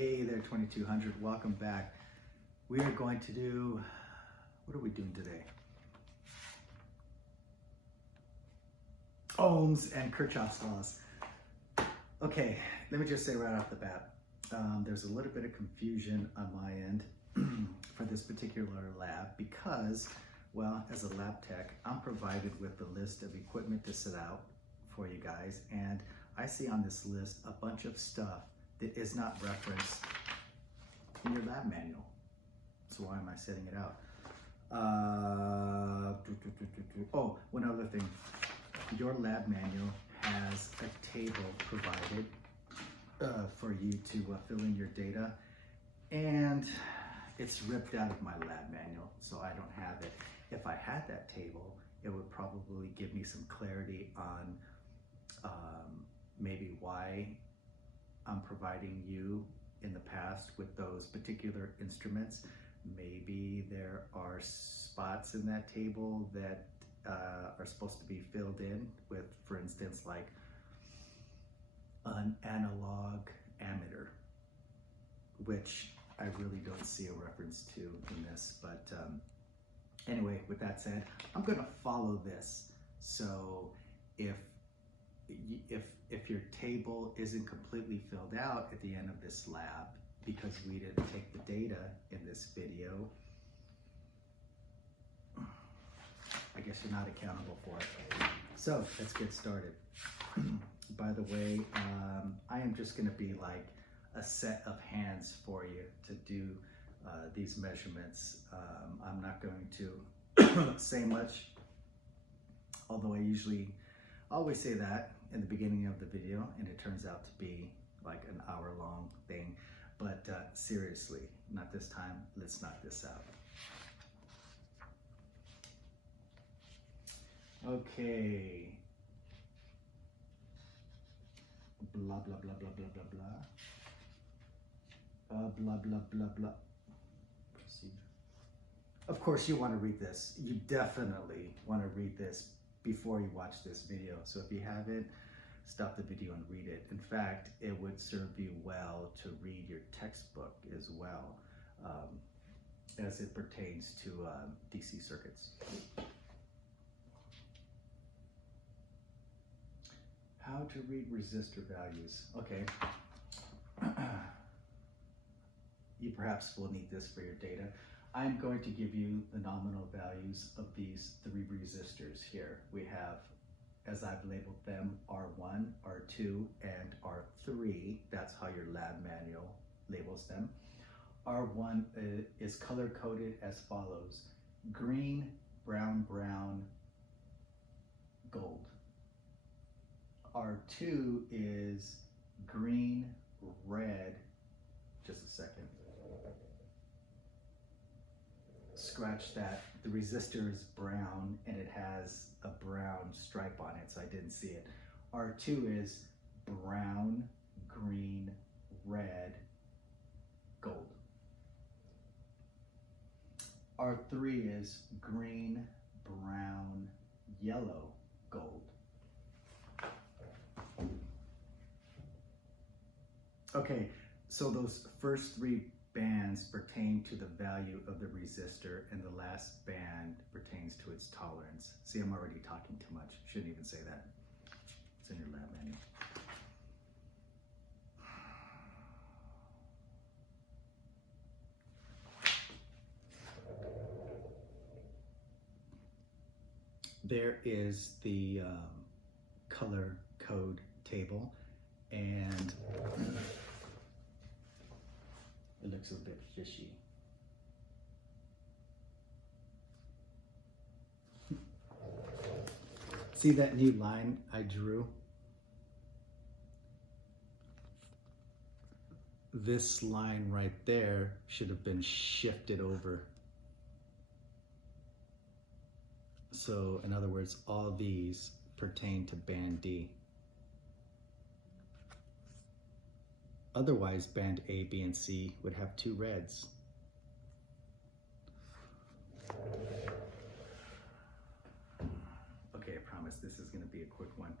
Hey there, 2200. Welcome back. We are going to do, what are we doing today? Ohms and Kirchhoff's laws. Okay, let me just say right off the bat, there's a little bit of confusion on my end for this particular lab because, well, as a lab tech, I'm provided with a list of equipment to set out for you guys, and I see on this list a bunch of stuff that is not referenced in your lab manual. So why am I setting it out? Oh, one other thing. Your lab manual has a table provided for you to fill in your data, and it's ripped out of my lab manual, so I don't have it. If I had that table, it would probably give me some clarity on maybe why I'm providing you in the past with those particular instruments. Maybe there are spots in that table that are supposed to be filled in with, for instance, like an analog ammeter, which I really don't see a reference to in this. But anyway, with that said, I'm going to follow this. So if your table isn't completely filled out at the end of this lab because we didn't take the data in this video, I guess you're not accountable for it. So let's get started. By the way, I am just going to be like a set of hands for you to do these measurements. I'm not going to say much, although I usually always say that in the beginning of the video, and it turns out to be like an hour-long thing. But seriously, not this time. Let's knock this out. Okay. Blah, blah, blah, blah, blah, blah, blah. Blah, blah, blah, blah. Proceed. Of course, you want to read this. You definitely want to read this before you watch this video. So if you haven't, stop the video and read it. In fact, it would serve you well to read your textbook as well, as it pertains to DC circuits. How to read resistor values. Okay. You perhaps will need this for your data. I'm going to give you the nominal values of these three resistors here. We have, as I've labeled them, R1, R2, and R3. That's how your lab manual labels them. R1 is color-coded as follows: green, brown, brown, gold. R2 is green, red, just a second. Scratch that. The resistor is brown and it has a brown stripe on it, so I didn't see it. R2 is brown, green, red, gold. R3 is green, brown, yellow, gold. Okay, so those first three bands pertain to the value of the resistor, and the last band pertains to its tolerance. See, I'm already talking too much. Shouldn't even say that. It's in your lab manual. There is the color code table, and it looks a bit fishy. See that new line I drew? This line right there should have been shifted over. So in other words, all these pertain to band D. Otherwise, band A, B, and C would have two reds. Okay, I promise this is going to be a quick one.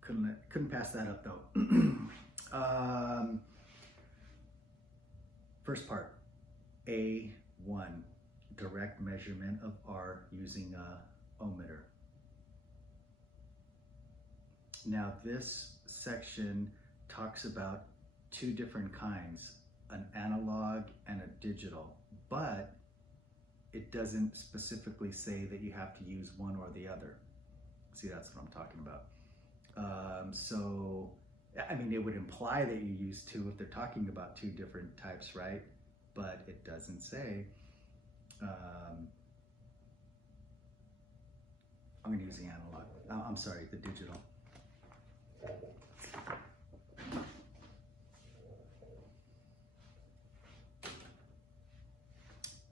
Couldn't pass that up though. First part, A1, direct measurement of R using a ohmmeter. Now this section talks about two different kinds, an analog and a digital, but it doesn't specifically say that you have to use one or the other. See, that's what I'm talking about. So, I mean, it would imply that you use two if they're talking about two different types, right? But it doesn't say. I'm gonna use the analog. I'm sorry, the digital.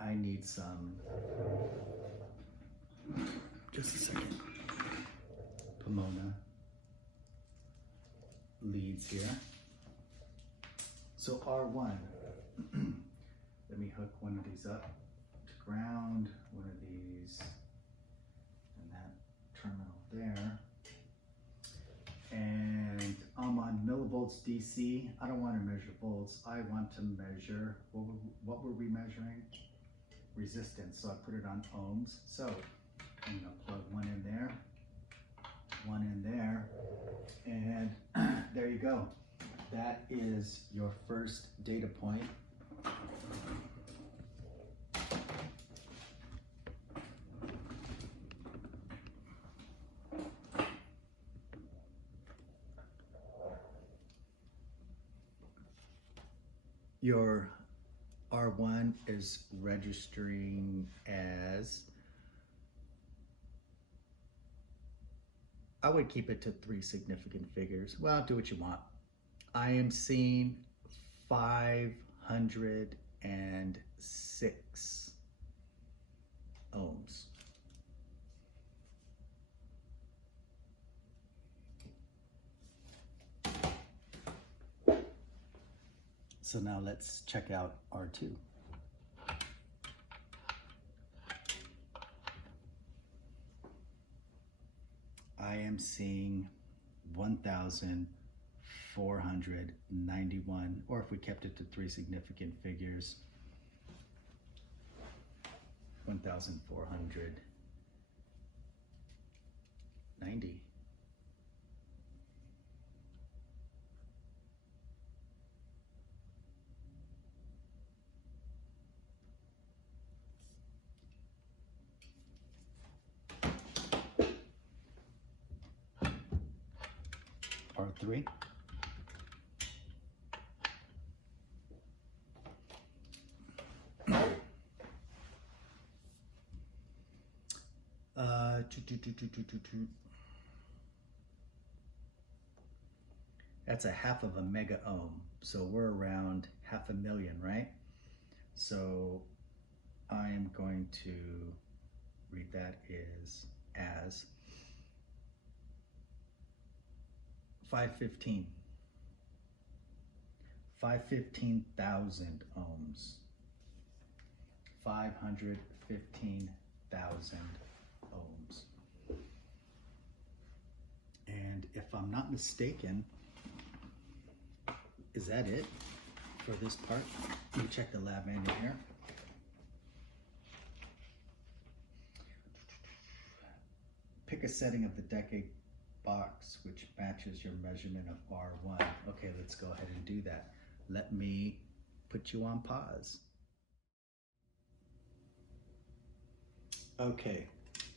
I need some, just a second, Pomona leads here. So R1, let me hook one of these up to ground, one of these, and that terminal there. And I'm on millivolts DC. I don't want to measure volts. I want to measure, what were we measuring? Resistance. So I put it on ohms. So I'm going to plug one in there, and there you go. That is your first data point. Your R1 is registering as, I would keep it to 3 significant figures. Well, do what you want. I am seeing 506 ohms. So now let's check out R2. I am seeing 1,491, or if we kept it to 3 significant figures, 1,490. R3. That's a half of a mega ohm. So we're around 500,000, right? So I am going to read that as 515,000 ohms. 515,000 ohms. And if I'm not mistaken, is that it for this part? Let me check the lab manual here. Pick a setting of the decade box which matches your measurement of R1. Okay, let's go ahead and do that. Let me put you on pause. Okay,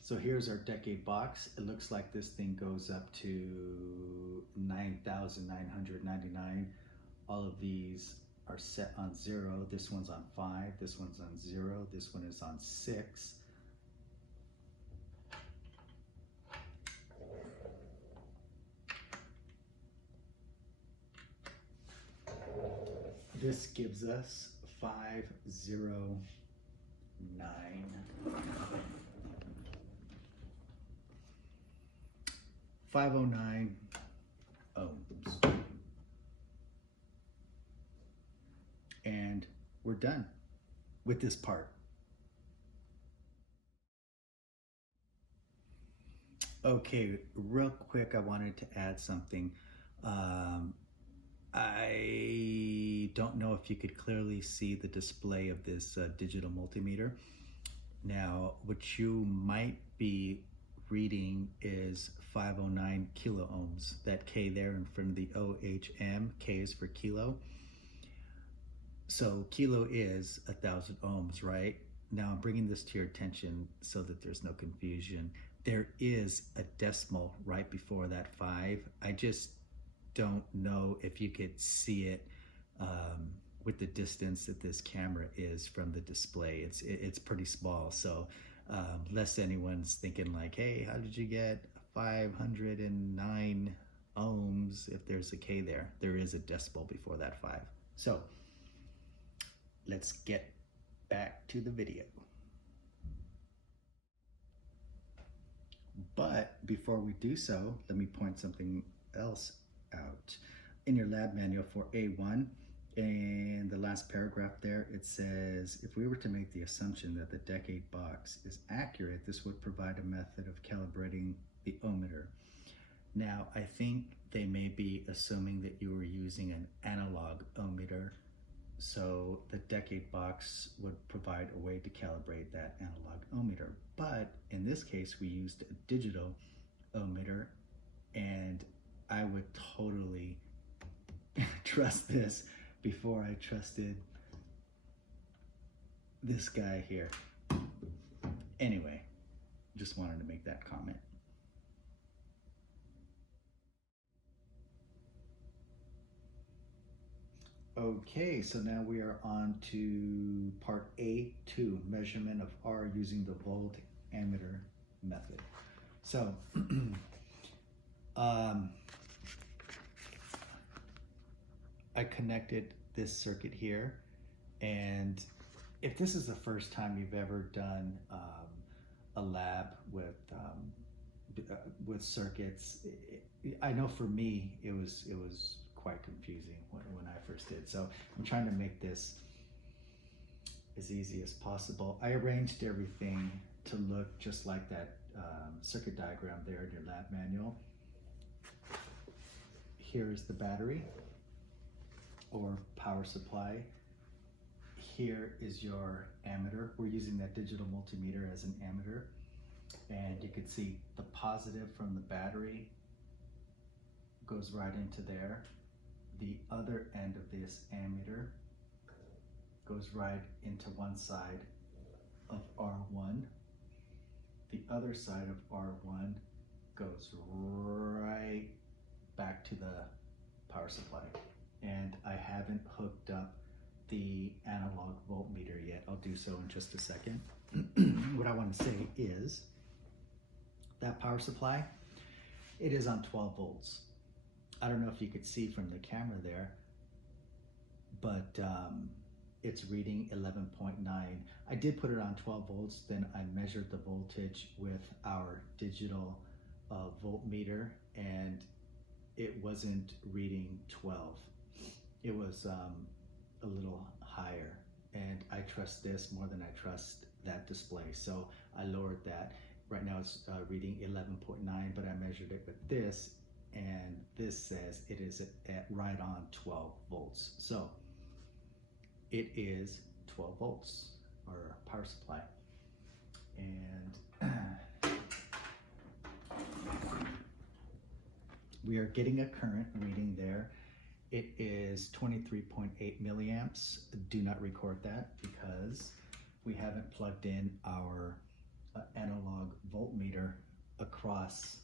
so here's our decade box. It looks like this thing goes up to 9,999. All of these are set on 0. This one's on 5, this one's on 0, this one is on 6. This gives us 509. 509 ohms. And we're done with this part. Okay, real quick, I wanted to add something. I don't know if you could clearly see the display of this digital multimeter. Now, what you might be reading is 509 kilo ohms. That K there in front of the OHM, K is for kilo. So kilo is 1,000 ohms, right? Now I'm bringing this to your attention so that there's no confusion. There is a decimal right before that 5. I just don't know if you could see it with the distance that this camera is from the display. It's pretty small, so lest anyone's thinking like, hey, how did you get 509 ohms if there's a K there? There is a decimal before that 5. So let's get back to the video. But before we do so, let me point something else out. In your lab manual for A1, in the last paragraph there, it says, if we were to make the assumption that the decade box is accurate, this would provide a method of calibrating the ohmmeter. Now, I think they may be assuming that you were using an analog ohmmeter, so the decade box would provide a way to calibrate that analog ohmmeter. But in this case, we used a digital ohmmeter, and I would totally trust this before I trusted this guy here. Anyway, just wanted to make that comment. Okay, so now we are on to part A2, measurement of R using the volt ammeter method. So, I connected this circuit here, and if this is the first time you've ever done a lab with circuits, I know for me it was quite confusing when I first did. So I'm trying to make this as easy as possible. I arranged everything to look just like that circuit diagram there in your lab manual. Here is the battery or power supply. Here is your ammeter. We're using that digital multimeter as an ammeter. And you can see the positive from the battery goes right into there. The other end of this ammeter goes right into one side of R1. The other side of R1 goes right back to the power supply. And I haven't hooked up the analog voltmeter yet. I'll do so in just a second. What I want to say is that power supply, it is on 12 volts. I don't know if you could see from the camera there, but it's reading 11.9. I did put it on 12 volts, then I measured the voltage with our digital voltmeter, and it wasn't reading 12. It was a little higher, and I trust this more than I trust that display, so I lowered that. Right now it's reading 11.9, but I measured it with this, and this says it is at right on 12 volts. So it is 12 volts, or power supply. And we are getting a current reading there. It is 23.8 milliamps. Do not record that because we haven't plugged in our analog voltmeter across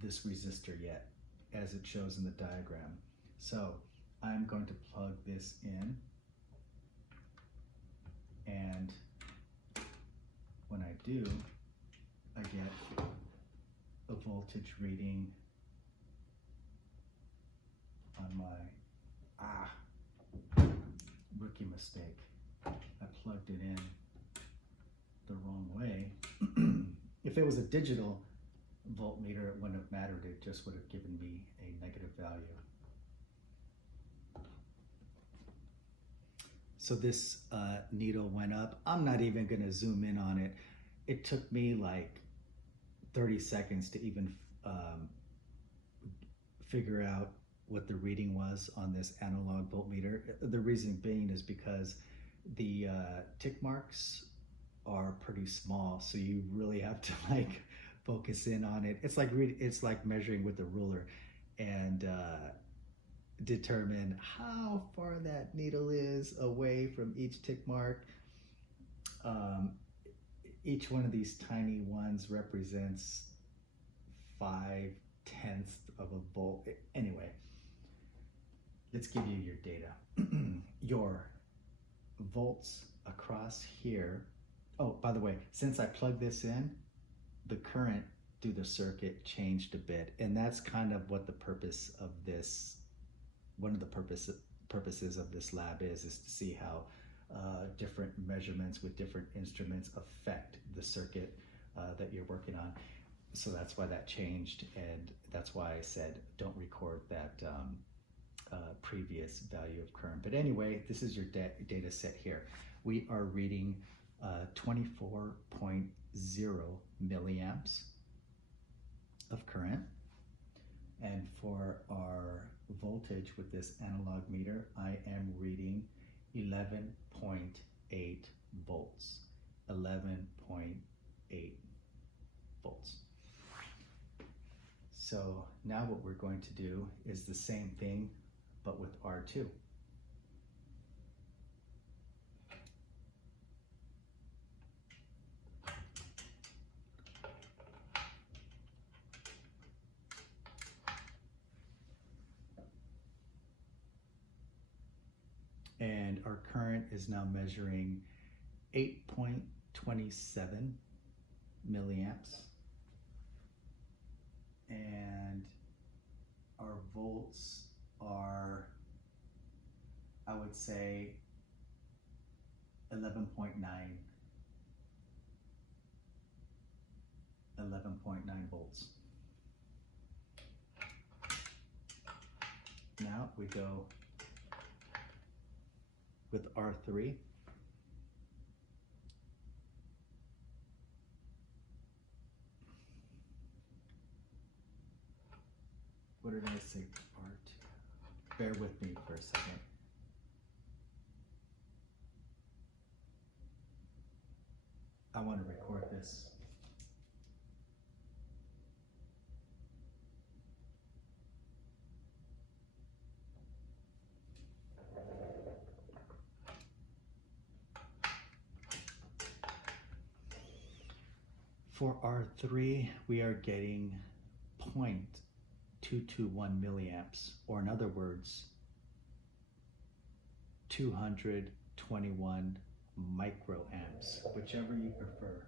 this resistor yet, as it shows in the diagram. So I'm going to plug this in, and when I do, I get a voltage reading on my, rookie mistake. I plugged it in the wrong way. If it was a digital voltmeter, it wouldn't have mattered. It just would have given me a negative value. So this needle went up. I'm not even going to zoom in on it. It took me like 30 seconds to even figure out what the reading was on this analog voltmeter. The reason being is because the tick marks are pretty small, so you really have to like focus in on it. It's like measuring with a ruler and determine how far that needle is away from each tick mark. Each one of these tiny ones represents 5/10 of a volt. Anyway, let's give you your data. Your volts across here. Oh, by the way, since I plugged this in, the current through the circuit changed a bit, and that's kind of what the purpose of this, one of the purposes of this lab is to see how different measurements with different instruments affect the circuit that you're working on. So that's why that changed, and that's why I said don't record that previous value of current. But anyway, this is your data set here. We are reading 24.0 milliamps of current, and for our voltage with this analog meter, I am reading 11.8 volts. 11.8 volts. So now what we're going to do is the same thing, but with R2. And our current is now measuring 8.27 milliamps. And our volts are, I would say, 11.9 volts. Now we go with R3. What did I say? R2. Bear with me for a second. I want to record this. For R3, we are getting 0.221 milliamps, or in other words, 221 microamps, whichever you prefer.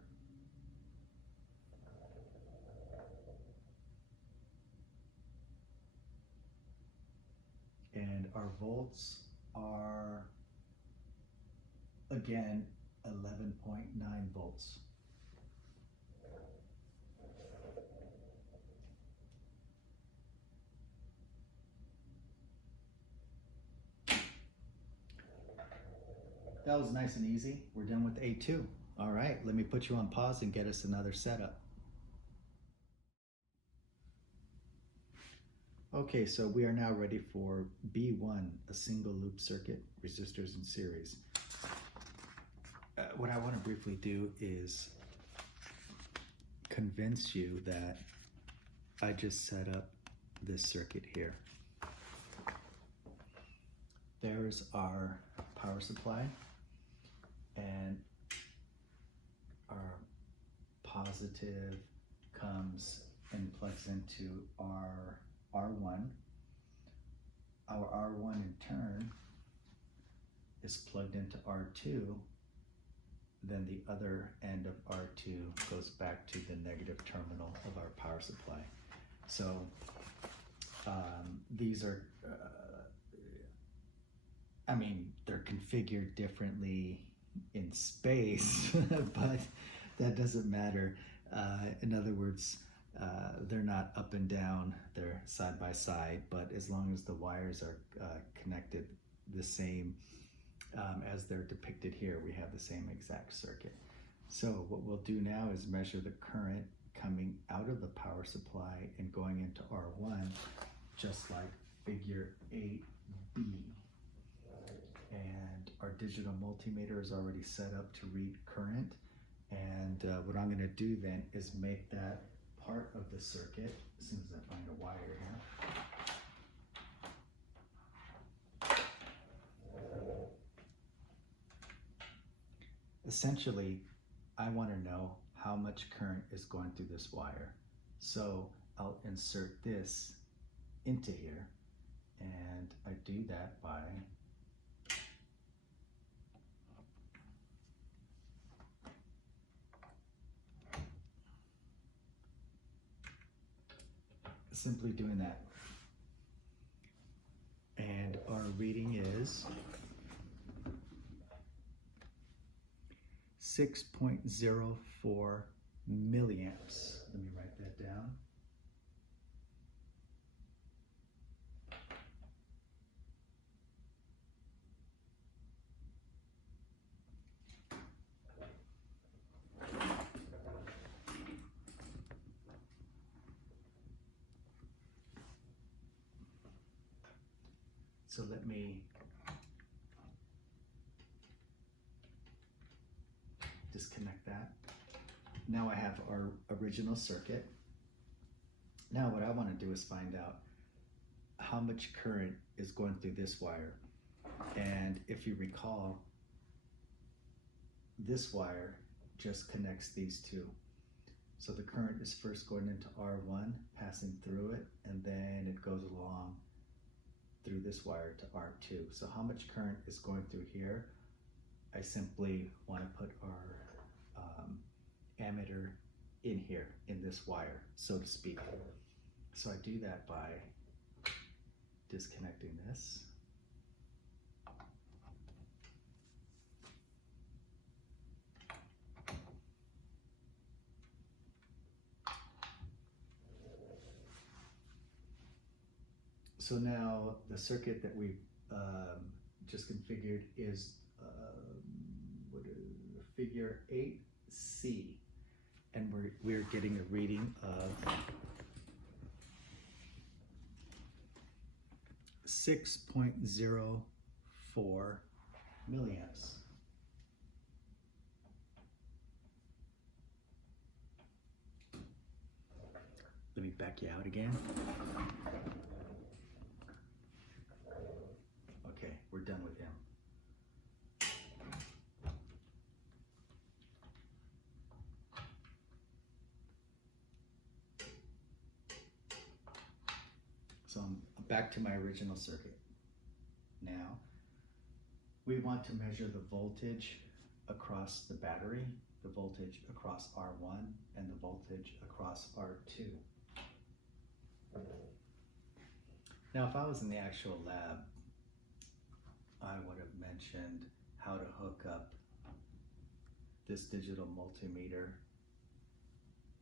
And our volts are, again, 11.9 volts. That was nice and easy. We're done with A2. All right, let me put you on pause and get us another setup. Okay, so we are now ready for B1, a single loop circuit, resistors in series. What I want to briefly do is convince you that I just set up this circuit here. There's our power supply, and our positive comes and plugs into our R1. Our R1 in turn is plugged into R2. Then the other end of R2 goes back to the negative terminal of our power supply. So these are, I mean, they're configured differently in space, but that doesn't matter. In other words, they're not up and down, they're side by side, but as long as the wires are connected the same as they're depicted here, we have the same exact circuit. So what we'll do now is measure the current coming out of the power supply and going into R1, just like figure 8B. And our digital multimeter is already set up to read current. And what I'm going to do then is make that part of the circuit as soon as I find a wire here. Essentially, I want to know how much current is going through this wire. So I'll insert this into here, and I do that by simply doing that. And our reading is 6.04 milliamps. Let me write that down. So let me disconnect that. Now I have our original circuit. Now what I want to do is find out how much current is going through this wire. And if you recall, this wire just connects these two. So the current is first going into R1, passing through it, and then it goes along through this wire to R2. So how much current is going through here? I simply want to put our ammeter in here, in this wire, so to speak. So I do that by disconnecting this. So now the circuit that we just configured is figure 8C, and we're getting a reading of 6.04 milliamps. Let me back you out again. Okay, we're done with him. So I'm back to my original circuit. Now, we want to measure the voltage across the battery, the voltage across R1, and the voltage across R2. Now, if I was in the actual lab, I would have mentioned how to hook up this digital multimeter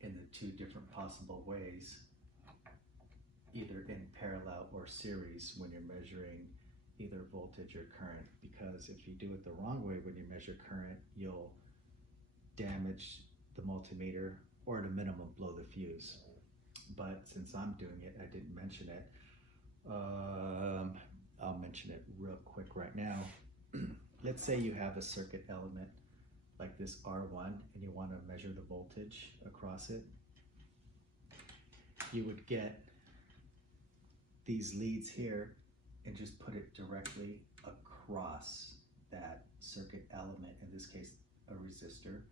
in the two different possible ways, either in parallel or series when you're measuring either voltage or current, because if you do it the wrong way when you measure current, you'll damage the multimeter or at a minimum blow the fuse. But since I'm doing it, I didn't mention it. I'll mention it real quick right now. Let's say you have a circuit element like this R1 and you want to measure the voltage across it. You would get these leads here and just put it directly across that circuit element, in this case a resistor,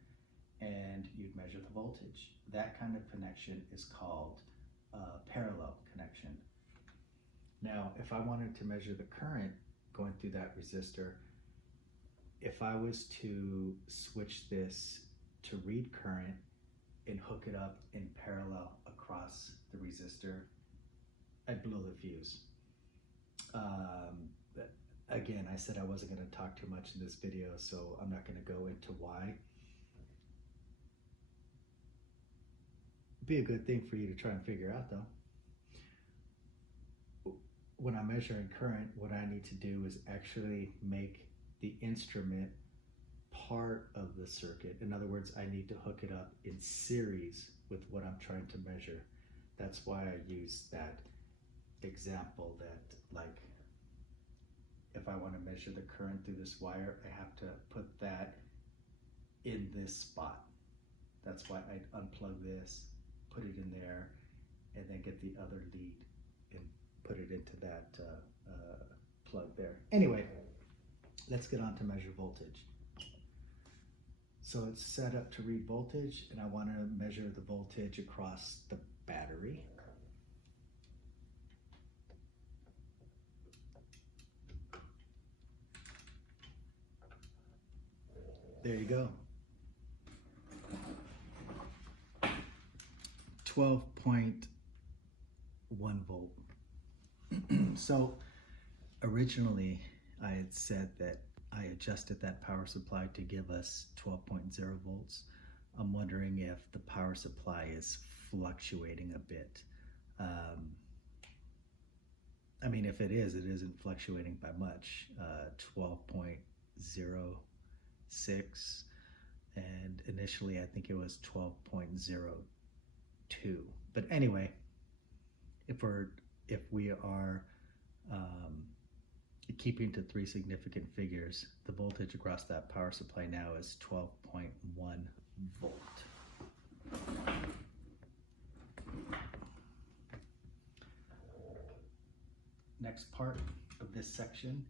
and you'd measure the voltage. That kind of connection is called a parallel connection. Now, if I wanted to measure the current going through that resistor, if I was to switch this to read current and hook it up in parallel across the resistor, I'd blow the fuse. Again, I said I wasn't going to talk too much in this video, so I'm not going to go into why. Be a good thing for you to try and figure out though. When I'm measuring current, what I need to do is actually make the instrument part of the circuit. In other words, I need to hook it up in series with what I'm trying to measure. That's why I use that example that, like, if I want to measure the current through this wire, I have to put that in this spot. That's why I'd unplug this, put it in there, and then get the other lead and put it into that plug there. Anyway, let's get on to measure voltage. So it's set up to read voltage, and I want to measure the voltage across the battery. There you go. 12.1 volt. So originally I had said that I adjusted that power supply to give us 12.0 volts. I'm wondering if the power supply is fluctuating a bit. I mean, if it is, it isn't fluctuating by much. 12.06, and initially I think it was 12.02. But anyway, if we are keeping to three significant figures, the voltage across that power supply now is 12.1 volt. Next part of this section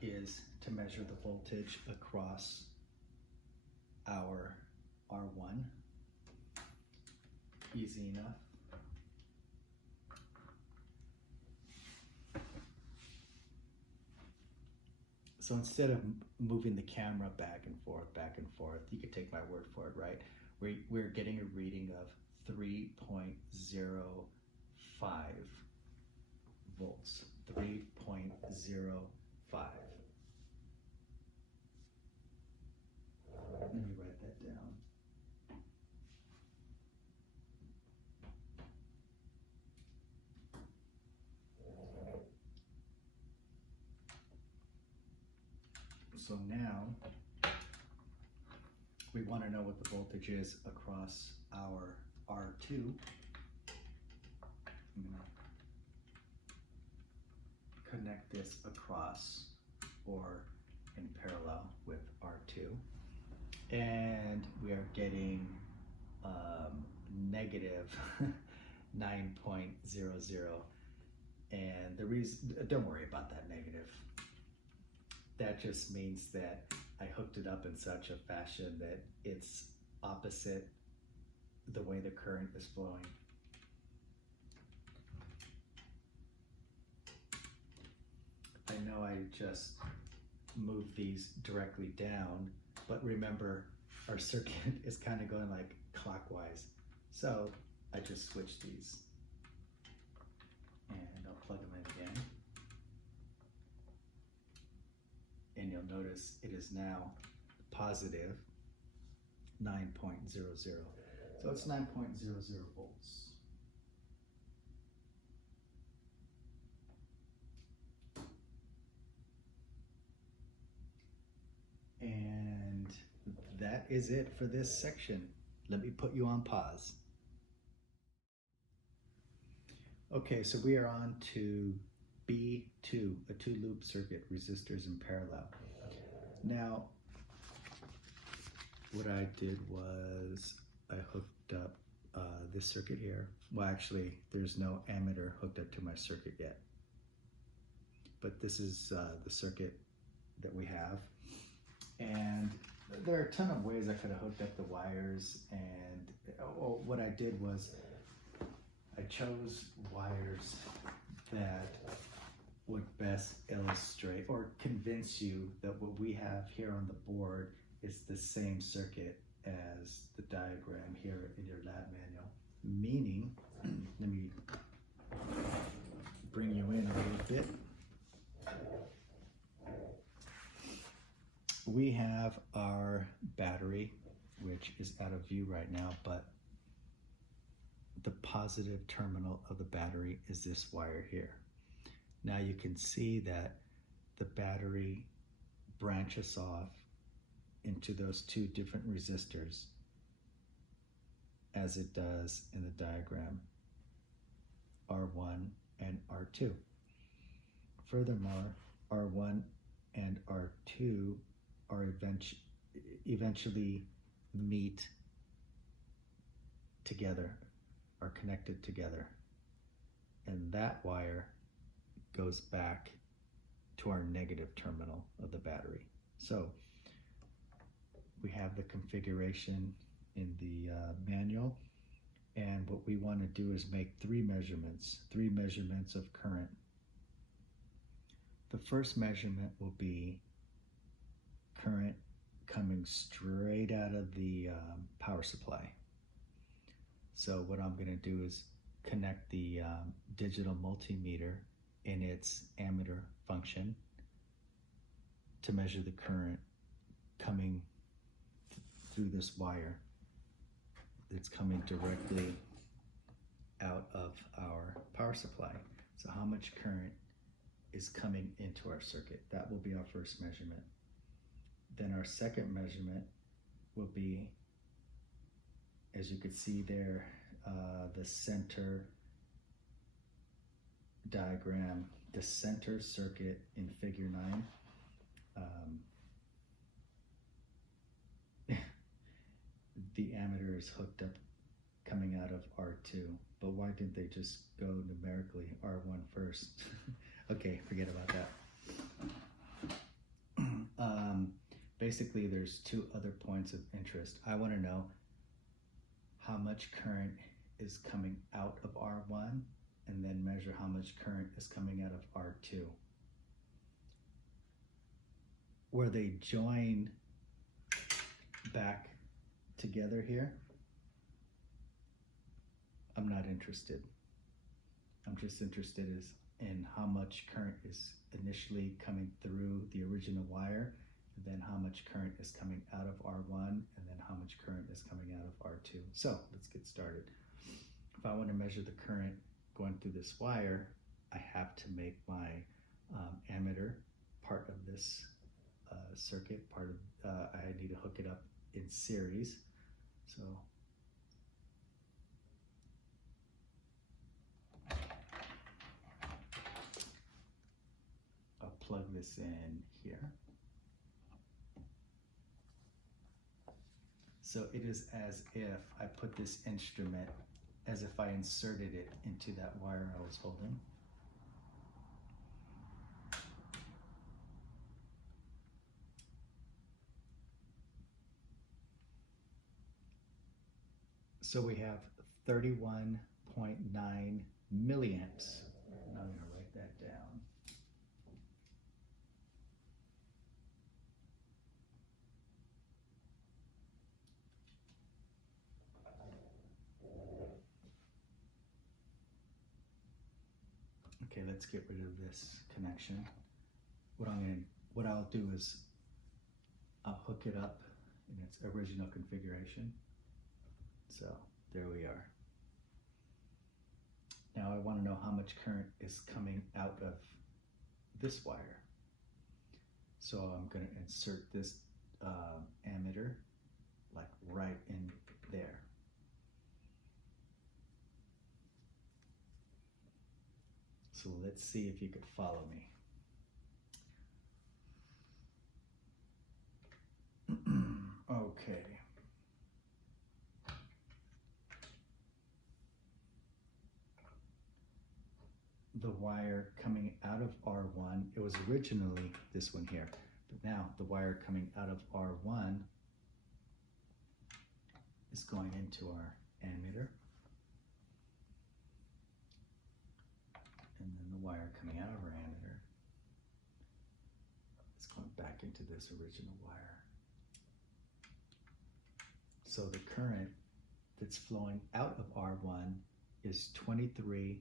is to measure the voltage across our R1. Easy enough. So instead of moving the camera back and forth, you could take my word for it, right? We're getting a reading of 3.05 volts, 3.05. Let me write that down. So now we want to know what the voltage is across our R2. I'm going to connect this across or in parallel with R2. And we are getting negative 9.00. And the reason, don't worry about that negative. That just means that I hooked it up in such a fashion that it's opposite the way the current is flowing. I know I just moved these directly down, but remember our circuit is kind of going like clockwise. So I just switched these and I'll plug them in again. And you'll notice it is now positive 9.00. So it's 9.00 volts. And that is it for this section. Let me put you on pause. Okay, so we are on to B2, a two-loop circuit, resistors in parallel. Now, what I did was I hooked up this circuit here. Well, actually, there's no ammeter hooked up to my circuit yet. But this is the circuit that we have. And there are a ton of ways I could have hooked up the wires. And what I did was I chose wires that would best illustrate or convince you that what we have here on the board is the same circuit as the diagram here in your lab manual. Meaning, let me bring you in a little bit. We have our battery, which is out of view right now, but the positive terminal of the battery is this wire here. Now you can see that the battery branches off into those two different resistors as it does in the diagram, R1 and R2. Furthermore, R1 and R2 are eventually meet together, are connected together. And that wire goes back to our negative terminal of the battery. So we have the configuration in the manual, and what we want to do is make three measurements of current. The first measurement will be current coming straight out of the power supply. So what I'm going to do is connect the digital multimeter in its ammeter function to measure the current coming through this wire that's coming directly out of our power supply. So how much current is coming into our circuit? That will be our first measurement. Then our second measurement will be, as you can see there, the center diagram, the center circuit in figure 9. The ammeter is hooked up coming out of R2, but why didn't they just go numerically R1 first? Okay, forget about that. Basically, there's two other points of interest. I want to know how much current is coming out of R1, and then measure how much current is coming out of R2. Where they join back together here, I'm not interested. I'm just interested in how much current is initially coming through the original wire, and then how much current is coming out of R1, and then how much current is coming out of R2. So let's get started. If I want to measure the current going through this wire, I have to make my ammeter part of this circuit, I need to hook it up in series. So I'll plug this in here. So it is as if I put this instrument, as if I inserted it into that wire I was holding. So we have 31.9 milliamps. And I'm going to write that down. Okay, let's get rid of this connection. What I'll do is I'll hook it up in its original configuration. So there we are. Now I want to know how much current is coming out of this wire. So I'm going to insert this ammeter like right in there. So let's see if you could follow me. Okay. The wire coming out of R1, it was originally this one here, but now the wire coming out of R1 is going into our ammeter. And then the wire coming out of our ammeter is going back into this original wire. So the current that's flowing out of R1 is 23.9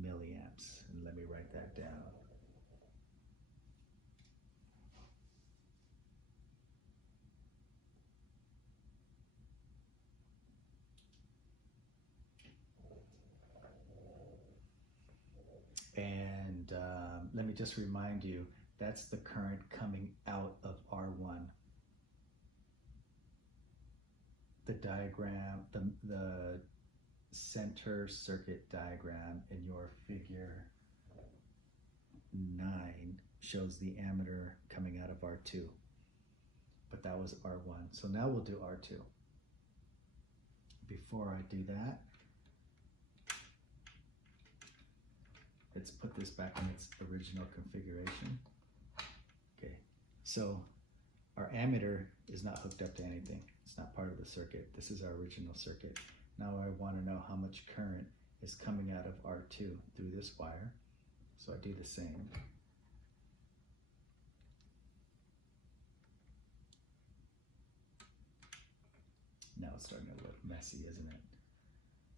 milliamps. And let me write that down. And let me just remind you, that's the current coming out of R1. The diagram, the center circuit diagram in your figure 9 shows the ammeter coming out of R2, but that was R1. So now we'll do R2. Before I do that, let's put this back in its original configuration. Okay, so our ammeter is not hooked up to anything. It's not part of the circuit. This is our original circuit. Now I want to know how much current is coming out of R2 through this wire. So I do the same. Now it's starting to look messy, isn't it?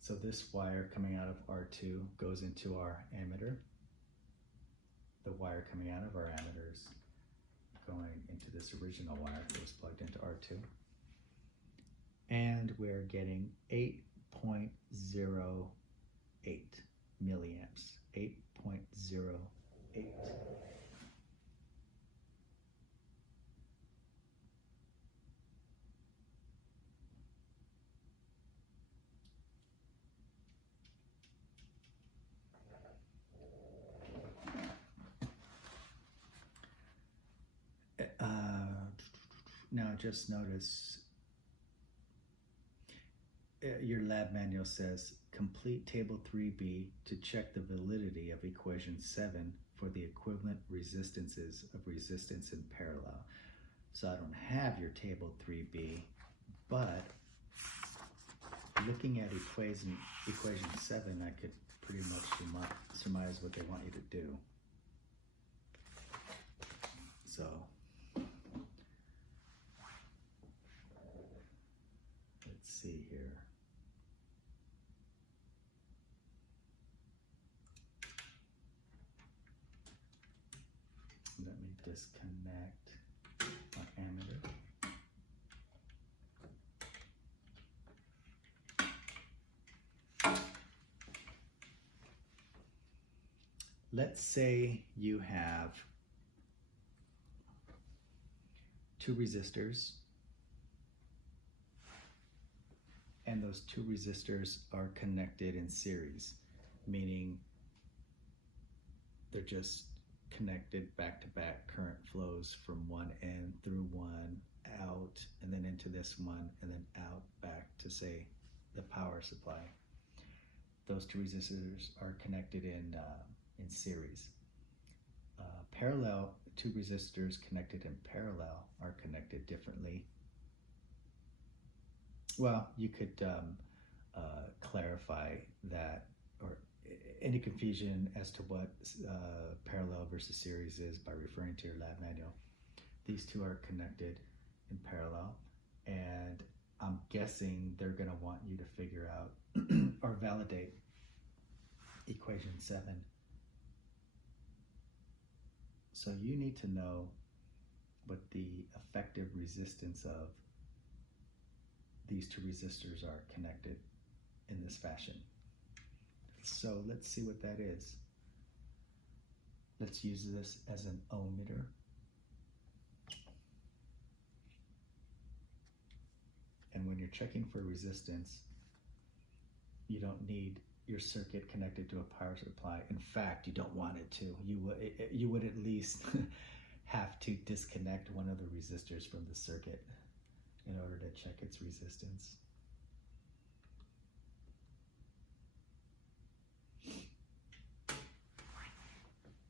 So this wire coming out of R2 goes into our ammeter. The wire coming out of our ammeter is going into this original wire that was plugged into R2. And we're getting 8.08 milliamps. 8.08. Now just notice your lab manual says complete table 3B to check the validity of equation 7 for the equivalent resistances of resistance in parallel. So I don't have your table 3B, but looking at equation 7, I could pretty much surmise what they want you to do. So let's see here. Let me disconnect my ammeter. Let's say you have 2 resistors, and those 2 resistors are connected in series, meaning they're just connected back to back. Current flows from one end through one, out, and then into this one, and then out back to, say, the power supply. Those 2 resistors are connected in series. Parallel, 2 resistors connected in parallel are connected differently. Well, you could clarify that, or any confusion as to what parallel versus series is by referring to your lab manual. These 2 are connected in parallel, and I'm guessing they're going to want you to figure out or validate equation 7. So you need to know what the effective resistance of these 2 resistors are connected in this fashion. So let's see what that is. Let's use this as an ohmmeter. And when you're checking for resistance, you don't need your circuit connected to a power supply. In fact, you don't want it to. You would at least have to disconnect one of the resistors from the circuit in order to check its resistance.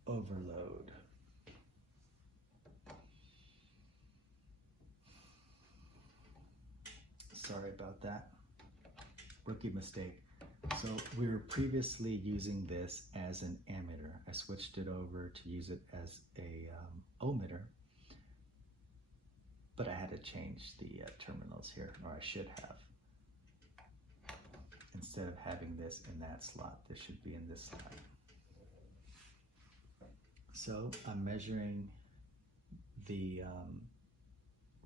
Overload. Sorry about that. Rookie mistake. So we were previously using this as an ammeter. I switched it over to use it as a ohmmeter, but I had to change the terminals here, or I should have. Instead of having this in that slot, this should be in this slot. So I'm measuring the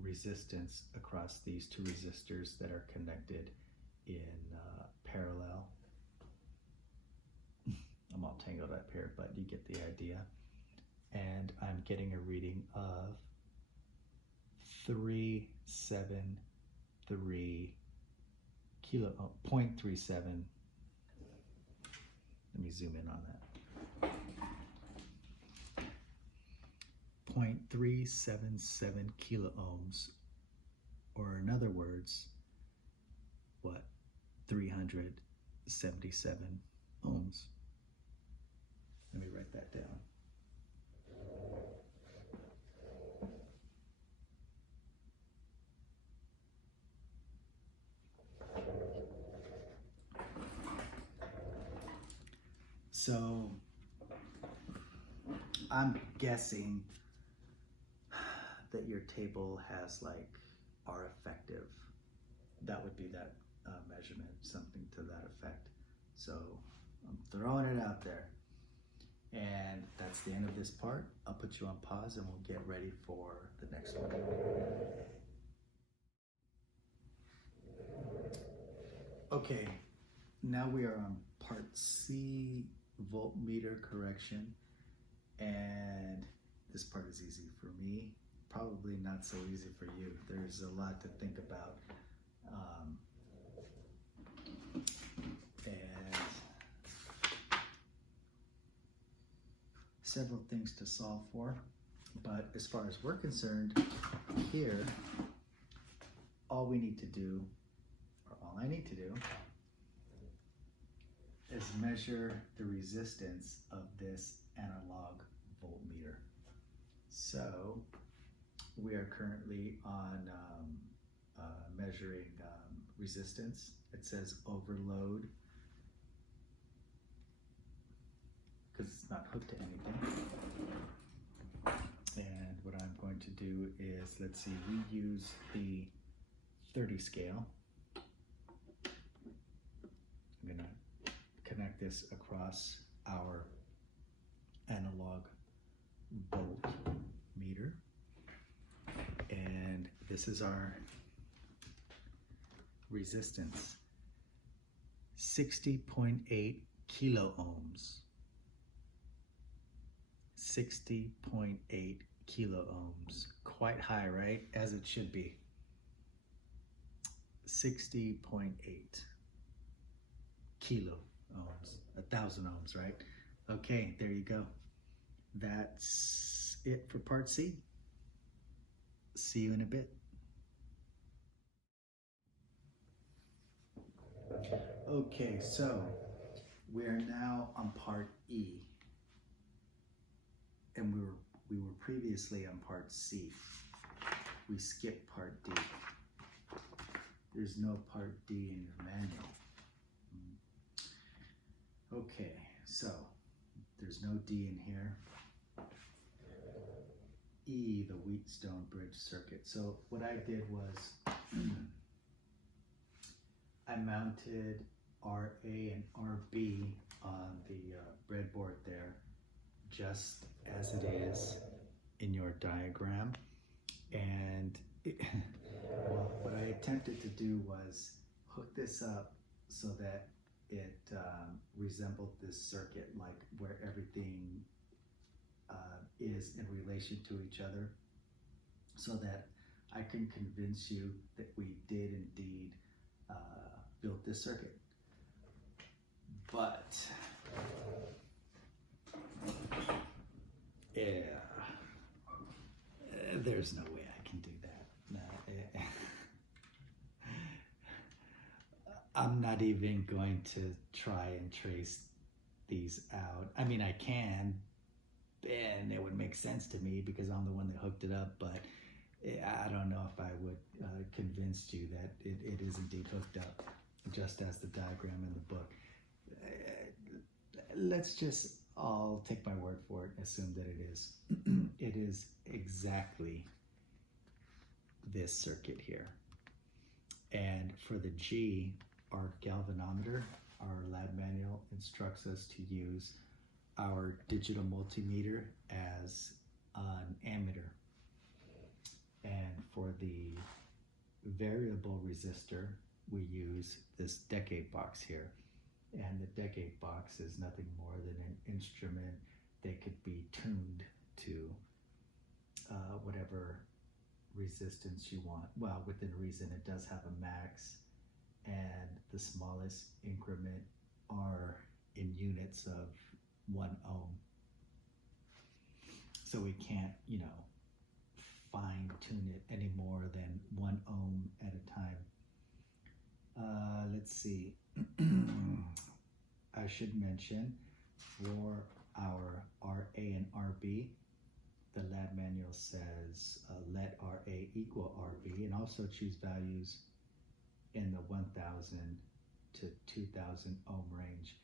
resistance across these 2 resistors that are connected in parallel. I'm all tangled up here, but you get the idea. And I'm getting a reading of 0.37 zoom in on that. 0.377 kilo ohms, or in other words, what? 377 ohms. Let me write that down. So I'm guessing that your table has like R effective. That would be that measurement, something to that effect. So I'm throwing it out there. And that's the end of this part. I'll put you on pause and we'll get ready for the next one. Okay, now we are on part C, voltmeter correction. And this part is easy for me, probably not so easy for you. There's a lot to think about. And several things to solve for. But as far as we're concerned, here, all we need to do, or all I need to do, is measure the resistance of this analog voltmeter. So we are currently on measuring resistance. It says overload because it's not hooked to anything. And what I'm going to do is, let's see, we use the 30 scale. I'm gonna connect this across our analog voltmeter, and this is our resistance, 60.8 kilo ohms. 60.8 kilo ohms, quite high, right? As it should be. 60.8 kilo ohms, 1,000 ohms, right? Okay, there you go. That's it for part C. See you in a bit. Okay, so we're now on part E, and we were previously on part C. We skipped part D. There's no part D in your manual. Okay, so there's no D in here. E, the Wheatstone bridge circuit. So what I did was I mounted RA and RB on the breadboard there, just as it is in your diagram. And well, what I attempted to do was hook this up so that it resembled this circuit, like where everything is in relation to each other, so that I can convince you that we did indeed build this circuit. But yeah, there's no way I can do that. No, I'm not even going to try and trace these out. I mean, I can, and it would make sense to me because I'm the one that hooked it up, but I don't know if I would convince you that it is indeed hooked up, just as the diagram in the book. Let's just all take my word for it and assume that it is. It is exactly this circuit here. And for the G, our galvanometer, our lab manual instructs us to use our digital multimeter as an ammeter. And for the variable resistor, we use this decade box here. And the decade box is nothing more than an instrument that could be tuned to whatever resistance you want. Well, within reason, it does have a max, and the smallest increment are in units. units of 1 ohm. So we can't, fine tune it any more than 1 ohm at a time. Let's see. I should mention for our RA and RB, the lab manual says let RA equal RB, and also choose values in the 1000 to 2000 ohm range.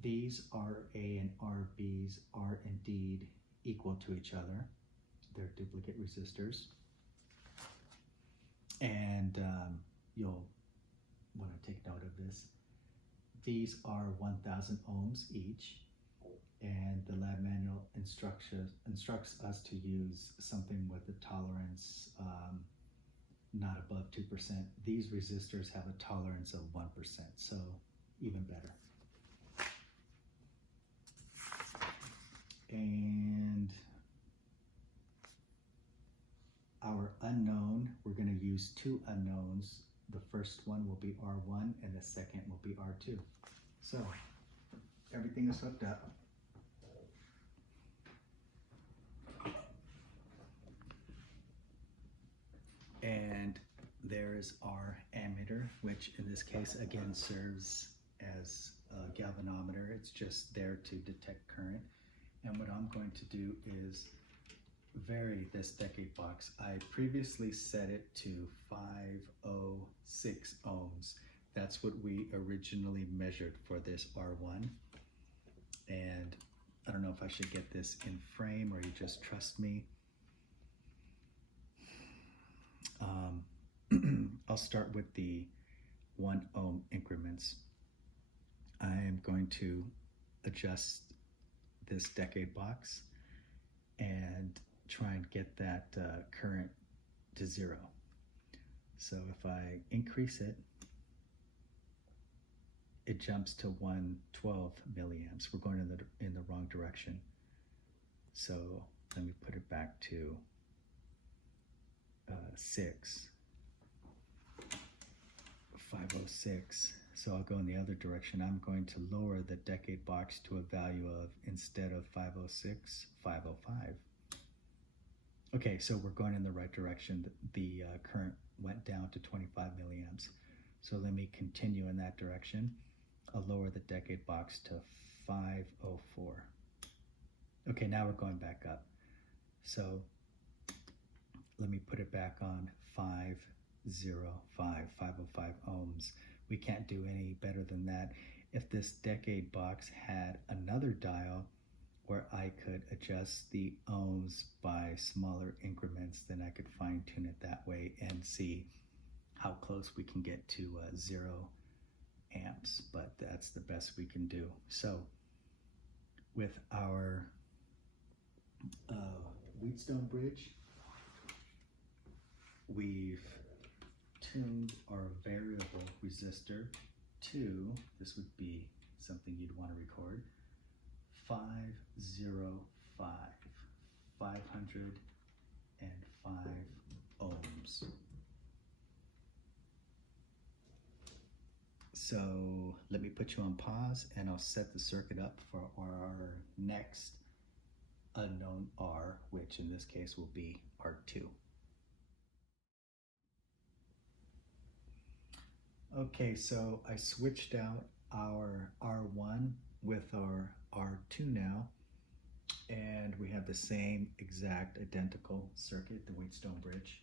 These RA and RBs are indeed equal to each other. They're duplicate resistors. And you'll want to take note of this. These are 1000 ohms each, and the lab manual instructs us to use something with a tolerance not above 2%. These resistors have a tolerance of 1%, so even better. And our unknown, we're going to use 2 unknowns. The first one will be R1 and the second will be R2. So everything is hooked up. And there's our ammeter, which in this case again serves as a galvanometer. It's just there to detect current. And what I'm going to do is vary this decade box. I previously set it to 506 ohms. That's what we originally measured for this R1. And I don't know if I should get this in frame or you just trust me. I'll start with the 1 ohm increments. I am going to adjust this decade box and try and get that current to 0. So if I increase it, it jumps to 112 milliamps. We're going in the wrong direction. So let me put it back to 506. So I'll go in the other direction. I'm going to lower the decade box to a value of, instead of 506, 505. Okay, so we're going in the right direction. The current went down to 25 milliamps. So let me continue in that direction. I'll lower the decade box to 504. Okay, now we're going back up. So let me put it back on 505 ohms. We can't do any better than that. If this decade box had another dial where I could adjust the ohms by smaller increments, then I could fine tune it that way and see how close we can get to 0 amps, but that's the best we can do. So with our Wheatstone bridge, we've tuned our variable resistor to, this would be something you'd want to record, 505, 505 ohms. So let me put you on pause and I'll set the circuit up for our next unknown R, which in this case will be R2. Okay, so I switched out our R1 with our R2 now, and we have the same exact identical circuit, the Wheatstone bridge.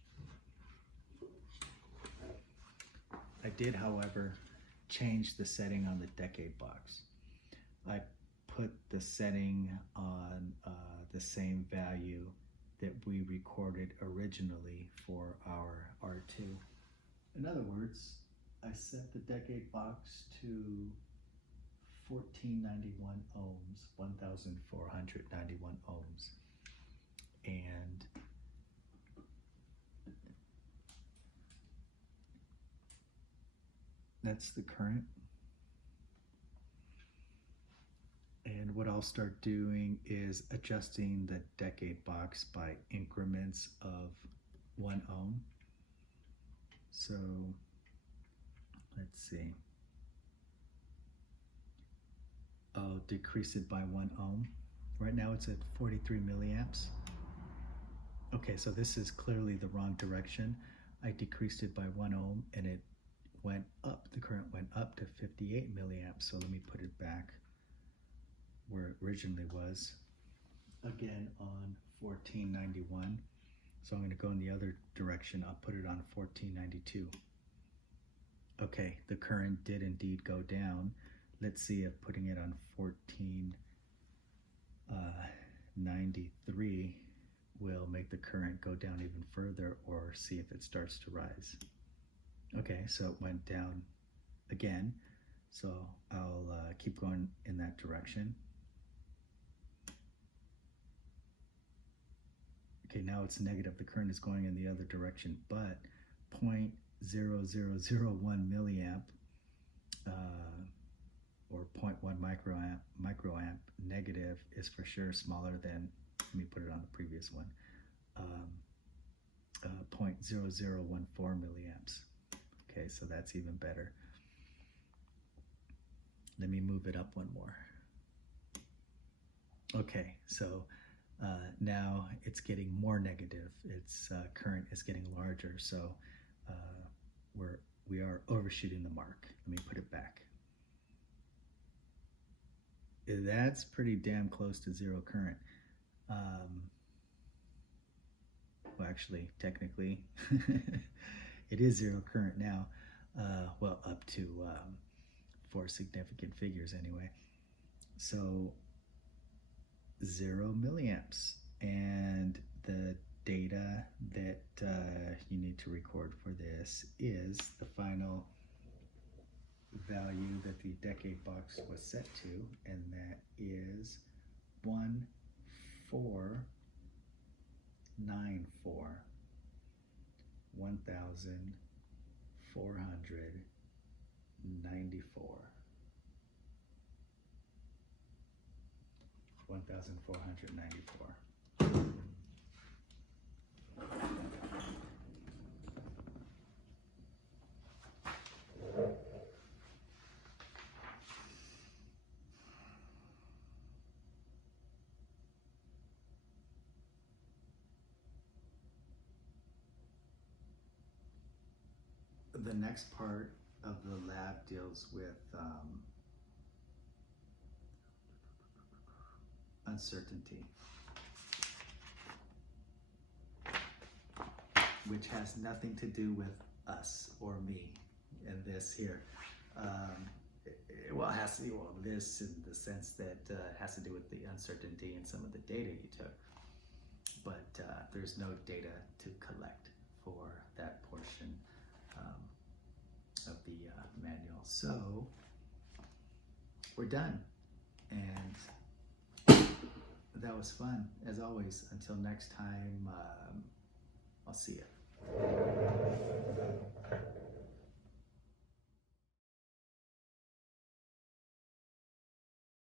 I did, however, change the setting on the decade box. I put the setting on the same value that we recorded originally for our R2. In other words, I set the decade box to 1491 ohms, 1491 ohms. And that's the current. And what I'll start doing is adjusting the decade box by increments of 1 ohm. So let's see. I'll decrease it by 1 ohm. Right now it's at 43 milliamps. Okay, so this is clearly the wrong direction. I decreased it by 1 ohm and it went up, the current went up to 58 milliamps. So let me put it back where it originally was. Again on 1491. So I'm going to go in the other direction. I'll put it on 1492. Okay, the current did indeed go down. Let's see if putting it on 1493 will make the current go down even further, or see if it starts to rise. Okay, so it went down again. So I'll keep going in that direction. Okay, now it's negative. The current is going in the other direction, but 0.0001 milliamp or 0.1 microamp negative is for sure smaller than, let me put it on the previous one, 0.0014 milliamps. Okay, so that's even better. Let me move it up one more. Okay, so now it's getting more negative. Its current is getting larger, so we are overshooting the mark. Let me put it back. That's pretty damn close to zero current. Well, actually, technically, it is zero current now. Well, up to 4 significant figures anyway. So 0 milliamps, and the data that you need to record for this is the final value that the decade box was set to, and that is 1494, 1494. 1494. The next part of the lab deals with uncertainty, which has nothing to do with us or me in this here. Well, it has to do with this in the sense that it has to do with the uncertainty and some of the data you took, but there's no data to collect for that portion of the manual. So we're done, and that was fun as always. Until next time, I'll see you.